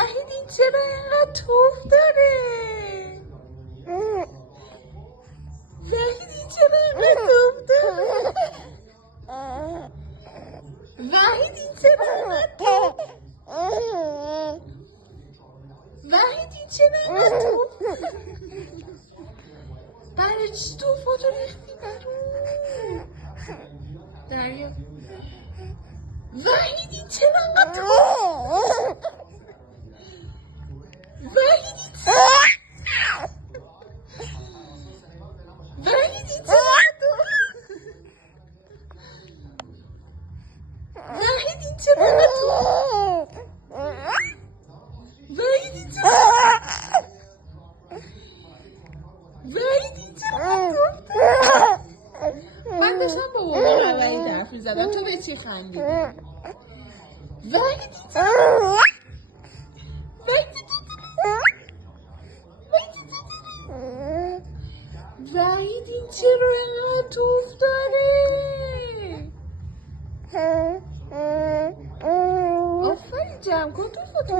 وحید این چرا اینقدر توف داره؟ وحید این چرا اینقدر توف داره؟ وحید این چرا اینقدر توف؟ وحید این چرا اینقدر توف؟ برای چی توفاتو ریختی برون؟ دریا وحید این چرا اینقدر توف؟ وحید این چرا؟ وحید این چرا اینقدر وحید این چرا اینقدر وحید این چرا وحید این چرا من داشتم با بابا وحید حرف می‌زدم تو به چی خندیدی؟ وحید این چرا وحید این چرا اینقدر توف داره؟ آفرین جمع کن توفتو